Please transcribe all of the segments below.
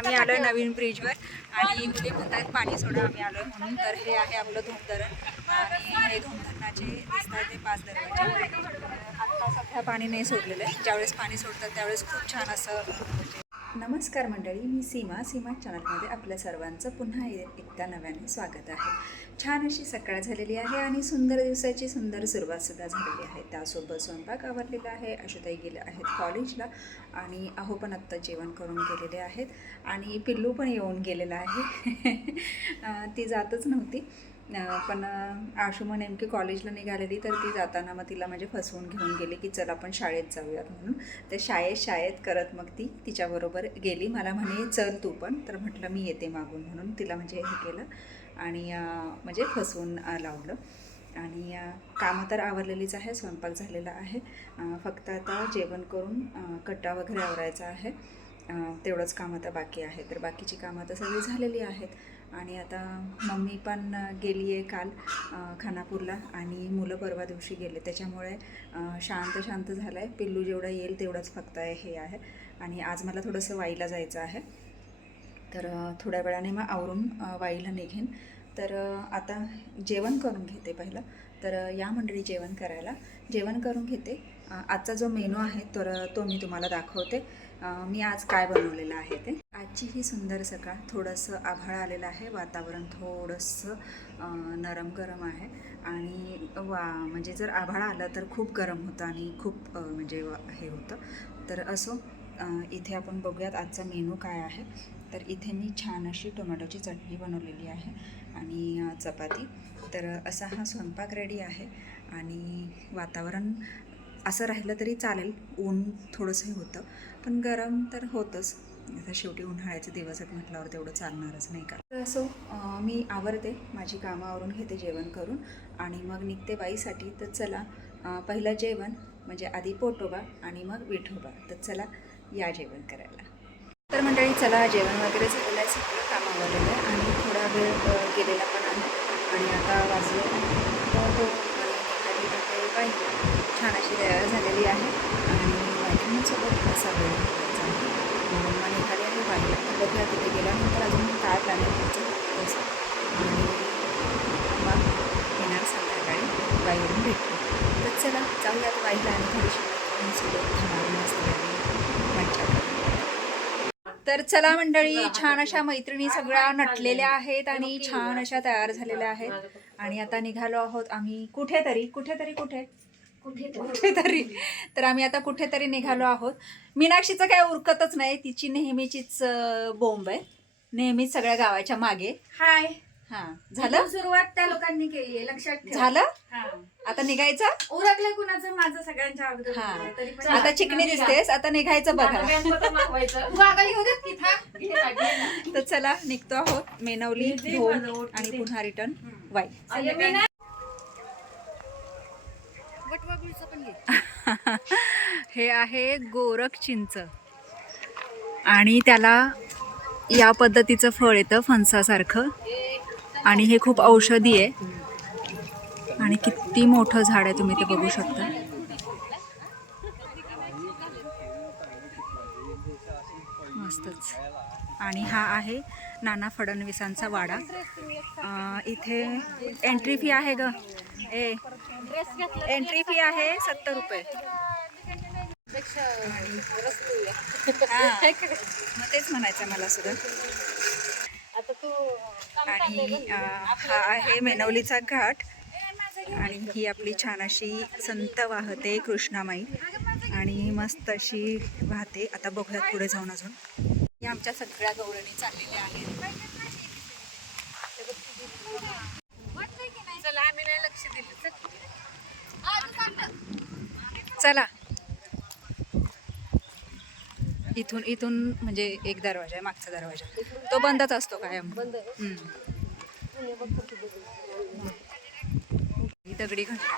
आम्ही आलोय नवीन ब्रिजवर आणि मुली म्हणतात पाणी सोडा, आम्ही आलोय म्हणून. तर हे आहे आपलं धोमधरण आणि हे धोमधरणाचे दिसतात ते 5 दरवाजे. आत्ता सध्या पाणी नाही सोडलेलं आहे, ज्यावेळेस पाणी सोडतात त्यावेळेस खूप छान असं नमस्कार मंडळी, मी सीमा चॅनलमध्ये आपल्या सर्वांचं पुन्हा एकदा नव्याने स्वागत आहे. छान अशी सकाळ झालेली आहे आणि सुंदर दिवसाची सुंदर सुरुवातसुद्धा झालेली आहे. त्यासोबत स्वयंपाक आवरलेला आहे. आशुताई गेले आहेत कॉलेजला आणि अहो पण आत्ता जेवण करून गेलेले आहेत आणि पिल्लू पण येऊन गेलेला आहे. ती जातच नव्हती पण आशू मग नेमकी कॉलेजला निघालेली, तर ती जाताना मग तिला म्हणजे फसवून घेऊन गेली की चल आपण शाळेत जाऊयात म्हणून. तर शाळेत करत मग ती तिच्याबरोबर गेली. मला म्हणे चल तू पण, तर म्हटलं मी येते मागून म्हणून तिला म्हणजे हे केलं आणि म्हणजे फसवून लावलं. आणि कामं तर आवरलेलीच आहे, स्वयंपाक झालेला आहे, फक्त आता जेवण करून कट्टा वगैरे आवरायचा आहे, तेवढंच काम आता बाकी आहे. तर बाकीची कामं आता सगळी झालेली आहेत. आणि आता मम्मी पण गेली आहे काल खानापूरला आणि मुलं परवा दिवशी गेले, त्याच्यामुळे शांत झालं आहे. पिल्लू जेवढं येईल तेवढंच फक्त हे आहे. आणि आज मला थोडंसं वाईला जायचं आहे, तर थोड्या वेळाने मग आवरून वाईला निघेन. तर आता जेवण करून घेते पहिलं. तर या मंडळी जेवण करून घेते. आजचा जो मेनू आहे तर तो मी तुम्हाला दाखवते. मी आज काय बनवलेलं आहे ते. आजची ही सुंदर सकाळ, थोडंसं आभाळ आलेलं आहे, वातावरण थोडंसं नरम गरम आहे. आणि म्हणजे जर आभाळ आलं तर खूप गरम होतं आणि खूप म्हणजे हे होतं. तर असो, इथे आपण बघूयात आजचा मेनू काय आहे. तर इथे मी छान अशी टोमॅटोची चटणी बनवलेली आहे आणि चपाती. तर असा हा स्वयंपाक रेडी आहे. आणि वातावरण असं राहिलं तरी चालेल, ऊन थोडंसं होतं पण गरम तर होतंच. आता शेवटी उन्हाळ्याचे दिवस आहेत म्हटल्यावर तेवढं चालणारच नाही का. तर असो, मी आवरते, माझी कामं आवरून घेते जेवण करून आणि मग निघते बाईसाठी. तर चला, पहिलं जेवण म्हणजे आधी पोटोबा आणि मग विठोबा. तर चला या जेवण करायला. तर मंडळी चला, जेवण वगैरे झालेलं आहे, सगळं काम आवरलेलं आहे आणि थोडा वेळ गेलेला पण आहे. आणि आता वाजलं हो आणि निघाली बाई छान अशी तयार झालेली आहे आणि मैत्रिणींसोबत असा वेळ घालवायचा आहे म्हणून मग निघाली आहे बाईला. बघूया तिथे गेल्यानंतर अजून काय प्लॅनिंग होतं तसं. आणि मग येणार संध्याकाळी बाईवरून भेटू. तर चला जाऊयात बाईला आणि थोडीशी मैत्रिणींसोबत थांबावी मस्त मज्जा करू. तर चला मंडळी, छान अशा मैत्रिणी सगळ्या नटलेल्या आहेत आणि छान अशा तयार झालेल्या आहेत आणि आता निघालो आहोत आम्ही कुठेतरी. तर आम्ही आता कुठेतरी निघालो आहोत. मीनाक्षीचं काय उरकतच नाही, तिची नेहमीचीच बोंब आहे, नेहमीच सगळ्या गावाच्या मागे. हाय. हा झालं, सुरुवात त्या लोकांनी केली आहे, लक्षात ठेवा. झालं. आता निघायचं, उरकलंय कुणाचं, माझं सगळ्यांच्या अगोदर. हा आता चिकणी दिसतेस, आता निघायचं बघा. तर चला निघतो आहोत. मेनवली, धोम आणि पुन्हा रिटर्न वाई. हे आहे गोरख चिंच आणि त्याला या पद्धतीचं फळ येतं फणसासारखं आणि हे खूप औषधी आहे आणि किती मोठं झाड आहे, तुम्ही ते बघू शकता. मस्तच. आणि हा आहे नाना फडणवीसांचा वाडा. इथे एंट्री फी आहे ग, एंट्री फी आहे 70 रुपये. मग तेच म्हणायचं मला सुद्धा. आणि हा आहे मेनवलीचा घाट आणि ही आपली छान अशी संत वाहते कृष्णामाई आणि मस्त अशी वाहते. आता बघूयात पुढे जाऊन अजून. या आमच्या सगळ्या गौरणी चाललेल्या आहेत. चला, आम्ही नाही लक्ष दिलं. चला, इथून म्हणजे एक दरवाजा आहे, मागचा दरवाजा तो बंदच असतो कायम. दगडी घंटा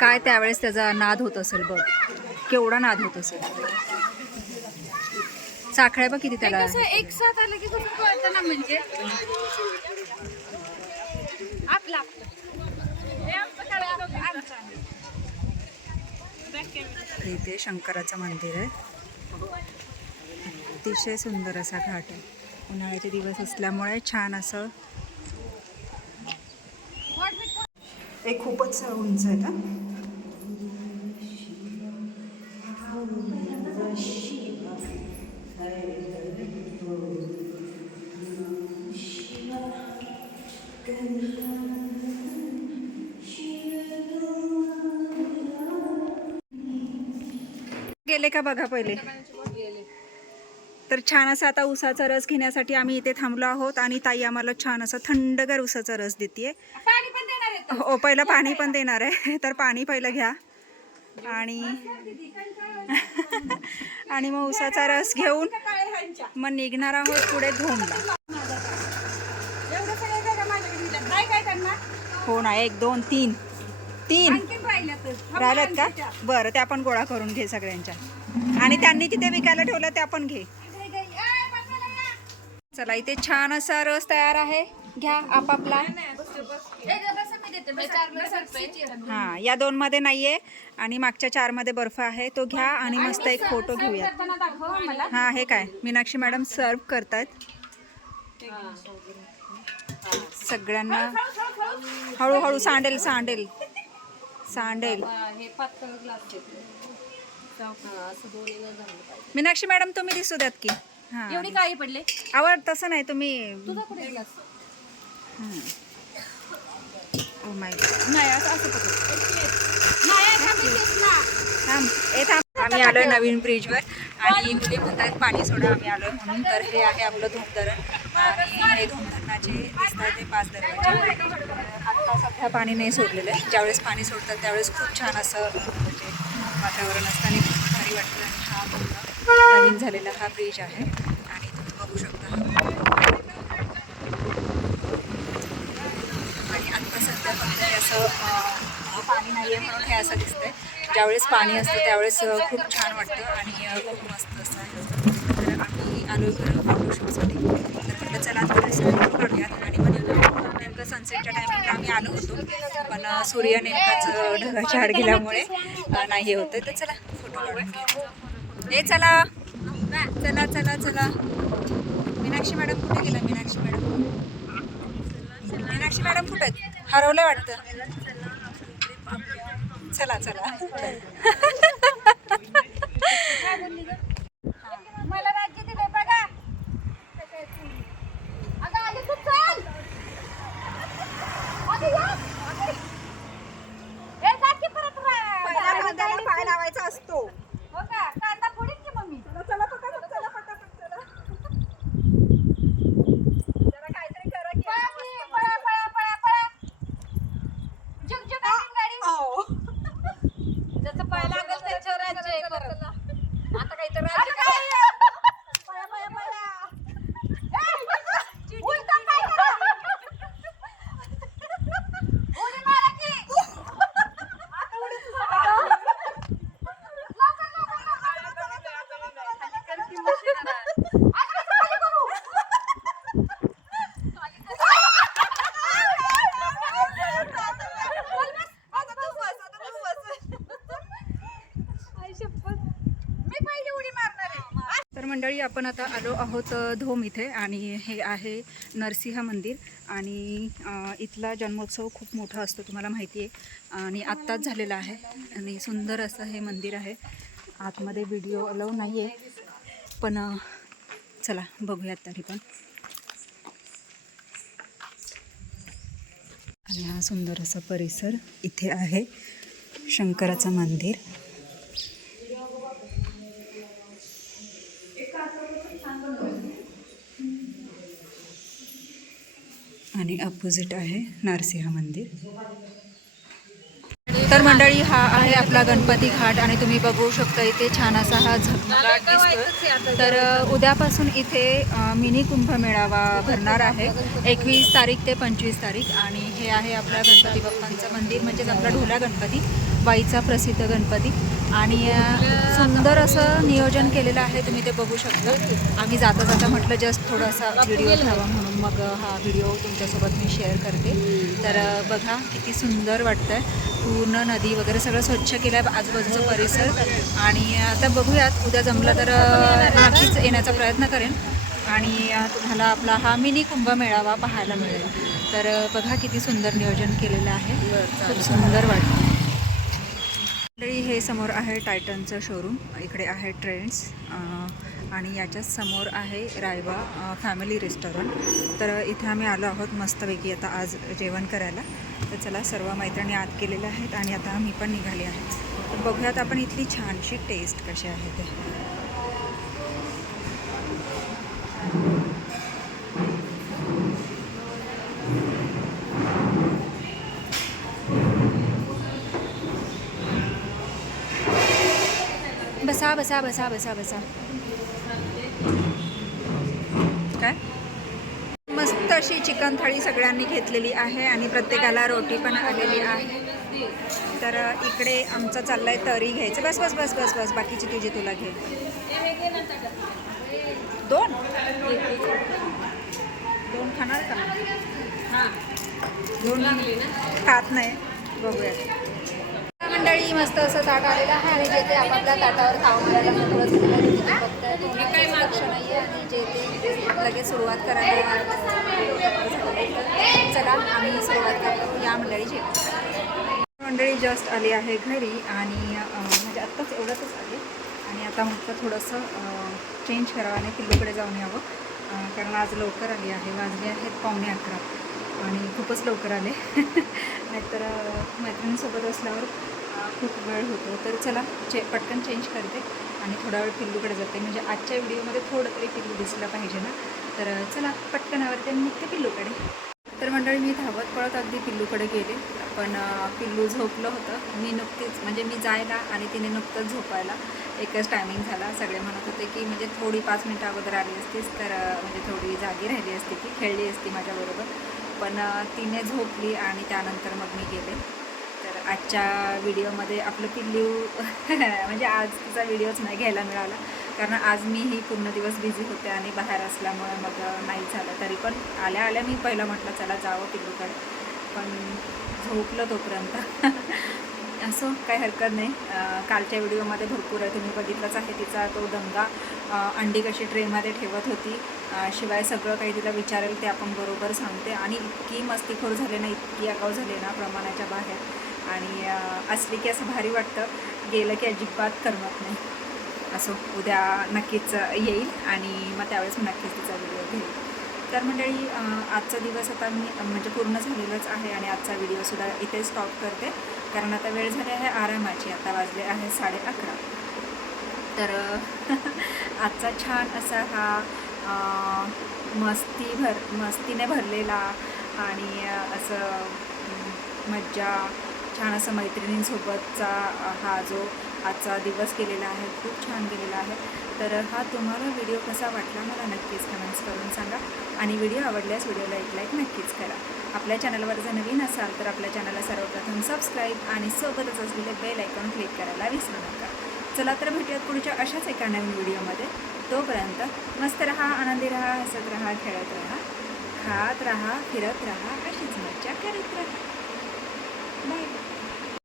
काय त्यावेळेस त्याचा नाद होत असेल बघ, केवढा नाद होत असेल. साखळ्या बघ किती त्याला. एक साथ आलं की खूप कळतं ना, म्हणजे आपला इथे शंकराचं मंदिर आहे. अतिशय सुंदर असा घाट आहे. उन्हाळ्याचे दिवस असल्यामुळे छान असं हे खूपच उंच आहे ना. गेले का बघा पहिले. तर छान असं आता उसाचा रस घेण्यासाठी आम्ही इथे थांबलो आहोत आणि ताई आम्हाला छान असं थंडगार उसाचा रस देते. पाणी पण देणार आहे. हो, पहिलं पाणी पण देणार आहे. तर पाणी पहिलं घ्या आणि आणि मग उसाचा रस घेऊन मग निघणार आहोत पुढे धोमला. एवढं सगळं जरा माझ्याकडे दिलं. काय करणार? हो ना, 1 2 3 3 आणखीन राहिल्यातच. राहिल्यात का? बरं, त्या पण गोळा करून घे सगळ्यांच्या. आणि त्यांनी तिथे विकायला ठेवलं त्या पण घे. चला, इथे छान असा रस तयार आहे. घ्या आपापला. हा, या 2 मध्ये नाहीये आणि मागच्या 4 मध्ये बर्फ आहे. तो घ्या आणि मस्त एक फोटो घेऊया. हा, हे काय मीनाक्षी मॅडम सर्व करतात सगळ्यांना. हळूहळू सांडेल सांडेल सांडेल. मीनाक्षी मॅडम तुम्ही दिसू द्यात की. हा, एवढी काळी पडले. आवड तसं नाही तुम्ही. तुझा कुठे ग्लास? ओ माय नाही असं असं थांब. आम्ही आलोय नवीन ब्रिजवर आणि मुली म्हणतात पाणी सोडा आम्ही आलोय म्हणून. तर हे आहे आपलं धोमधरण आणि हे धोमधरणाचे दिसतात ते 5 दरवाजे. आत्ता सध्या पाणी नाही सोडलेलं आहे. ज्यावेळेस पाणी सोडतात त्यावेळेस खूप छान असं म्हणजे वातावरण असतं आणि खूप भारी वाटतं. आणि हा पूर्ण नवीन झालेला हा ब्रिज आहे आणि तुम्ही बघू शकता. आणि आत्ता सध्या फक्त हे असं पाणी नाही आहे म्हणून हे असं दिसतंय. ज्यावेळेस पाणी असतं त्यावेळेस खूप छान वाटतं आणि खूप मस्त असं आहे. तर आम्ही आलो खरं फोटोशूटसाठी. तर म्हटलं चला थोडेसे फोटो काढूयात आणि मग नेमकं सनसेटच्या टायमिंगला आम्ही आलो होतो पण सूर्य नेमकाच ढगाच्या आड गेल्यामुळे नाही हे होतं. तर चला फोटो काढून घेऊ. हे चला चला चला चला. मीनाक्षी मॅडम कुठे गेला? मीनाक्षी मॅडम कुठे आहेत? हरवलं वाटतं. चला चला. मला राज्य दिले बघा. अगं आली तू चल. अगं या. ए जाकी परत पहिला कांद्याला पाय लावायचा असतो. हो का? कांदा फोडीन की मम्मी. चला पटापट चला पटापट चला. जरा काहीतरी करा की. पळा पळा पळा पळा. जुग जुग आली गाडी. हो. जसं पाय लागल त्याच्यावर राज्य आहे परत. आता काहीतरी अगं राज्य काय? पळा पळा पळा. उलटा काय करा? उडी मारा की. आता उडी मारा. लवकर मी पहिली उडी मारणार आहे. तर मंडळी आपण आता आलो आहोत धोम इथे आणि हे आहे नरसिंह मंदिर आणि इथला जन्मोत्सव खूप मोठा असतो तुम्हाला माहिती आहे आणि आत्ताच झालेला आहे आणि सुंदर असं हे मंदिर आहे. आतमध्ये व्हिडिओ अलाउ नाही आहे पण चला बघूयात तरी पण. आणि हा सुंदर असा परिसर इथे आहे. शंकराचं मंदिर आणि अपोजिट आहे नरसिंह मंदिर. तर मंडळी हा आहे आपला गणपती घाट आणि तुम्ही बघू शकता इथे छान असा हा घाट दिसतोय. तर उद्यापासून इथे मिनी कुंभमेळावा भरणार आहे 21 तारीख ते 25 तारीख. आणि हे आहे आपल्या गणपती बाप्पांचं मंदिर म्हणजेच आपला ढोला गणपती वाईचा प्रसिद्ध गणपती. आणि सुंदर असं नियोजन केलेलं आहे, तुम्ही ते बघू शकता. आम्ही जाता जाता म्हटलं जस्ट थोडासा व्हिडिओ घ्यावा म्हणून मग हा व्हिडिओ तुमच्यासोबत मी शेअर करते. तर बघा किती सुंदर वाटतं आहे. पूर्ण नदी वगैरे सगळं स्वच्छ केलं आहे आजूबाजूचा परिसर. आणि आता बघूयात, उद्या जमलं तर नक्कीच येण्याचा प्रयत्न करेन आणि तुम्हाला आपला हा मिनी कुंभमेळावा पाहायला मिळेल. तर बघा किती सुंदर नियोजन केलेलं आहे, खूप सुंदर वाटतं. हे समोर आहे टायटनचं शोरूम, इकडे आहे ट्रेंड्स आणि याच्याच समोर आहे रायबा फॅमिली रेस्टॉरंट. तर इथे आम्ही आलो आहोत मस्तपैकी आता आज जेवण करायला. तर चला, सर्व मैत्रिणी आत केलेल्या आहेत आणि आता आम्ही पण निघाले आहेत. तर बघूयात आपण इथली छानशी टेस्ट कशी आहे ते. बसा बसा बसा बसा बसा. काय मस्त अशी चिकन थाळी सगळ्यांनी घेतलेली आहे आणि प्रत्येकाला रोटी पण आलेली आहे. तर इकडे आमचं चाललंय तरी घ्यायचं. बस बस बस बस बस, बाकीची तुझी तुला घे. दोन दोन खाणार का? दोन खात नाही, बघूया. मंडळी मस्त असं ताट आलेलं आहे आणि जे ते आपापल्या ताटावर खाऊ मिळायला थोडंसं काही लक्ष नाही आहे आणि जे ते लगेच सुरुवात करायला. चला आम्ही सुरुवात करतो. या मंडळीची मंडळी जस्ट आली आहे घरी आणि म्हणजे आत्ताच एवढंच आले आणि आता म्हटलं थोडंसं चेंज करावं आणि पिल्लूकडे जाऊन यावं, कारण आज लवकर आली आहे. वाजले आहेत 11:15 आणि खूपच लवकर आले. नाहीतर मैत्रिणींसोबत असल्यावर खूप वेळ होतो. तर चला पटकन चेंज करते आणि थोडा वेळ पिल्लूकडे जाते, म्हणजे आजच्या व्हिडिओमध्ये थोडं तरी पिल्लू दिसलं पाहिजे ना. तर चला पटकन आवरते आणि निघते पिल्लूकडे. तर मंडळी मी धावत पळत अगदी पिल्लूकडे गेले, पण पिल्लू झोपलं होतं. मी नुकतीच म्हणजे मी जायला आणि तिने नुकतंच झोपायला एकच टायमिंग झाला. सगळे म्हणत होते की म्हणजे थोडी 5 मिनटं अगोदर आली असतीस तर म्हणजे थोडी जागी राहिली असती, ती खेळली असती माझ्याबरोबर. पण तिने झोपली आणि त्यानंतर मग मी गेले. तर आजच्या व्हिडिओमध्ये आपलं पिल्लू म्हणजे आज तिचा व्हिडिओच नाही घ्यायला मिळाला, कारण आज मीही पूर्ण दिवस बिझी होते आणि बाहेर असल्यामुळे मग नाही झालं. तरी पण आल्या आल्या मी पहिलं म्हटलं चला जावं पिल्लूकडे, पण झोपलं तोपर्यंत. असो, काही हरकत नाही. कालच्या व्हिडिओमध्ये भरपूर आहे, तुम्ही बघितलंच आहे तिचा तो दंगा. अंडी कशी ट्रेमध्ये ठेवत होती, शिवाय सगळं काही तिला विचारेल ते आपण बरोबर सांगते. आणि इतकी मस्तीखोर झाले ना, इतकी आगाऊ झाले ना प्रमाणाच्या बाहेर. आणि असली की असं भारी वाटतं, गेलं की अजिबात करमत नाही. असो, उद्या नक्कीच येईल आणि मग त्यावेळेस मी नक्कीच तिचा व्हिडिओ घेईल. तर मंडळी आजचा दिवस आता मी म्हणजे पूर्ण झालेलाच आहे आणि आजचा व्हिडिओसुद्धा इथे स्टॉप करते, कारण आता वेळ झाली आहे आरामाची. आता वाजले आहे 11:30. तर आजचा छान असा हा मस्तीने भरलेला आणि असं मज्जा, छान असं मैत्रिणींसोबतचा हा जो आजचा दिवस गेलेला आहे, खूप छान गेलेला आहे. तर हा तुम्हाला व्हिडिओ कसा वाटला मला नक्कीच कमेंट्स करून सांगा आणि व्हिडिओ आवडल्यास व्हिडिओला एक लाईक नक्कीच करा. आपल्या चॅनलवर जर नवीन असाल तर आपल्या चॅनलला सर्वप्रथम सबस्क्राईब आणि सोबतच असलेले बेल आयकॉन क्लिक करायला विसरू नका. चला तर भेटूयात पुढच्या अशाच एका नवीन व्हिडिओमध्ये. तोपर्यंत मस्त रहा, आनंदी रहा, हसत रहा, खेळत रहा, खात रहा, फिरत रहा, अशीच मज्जा करत रहा. बाय.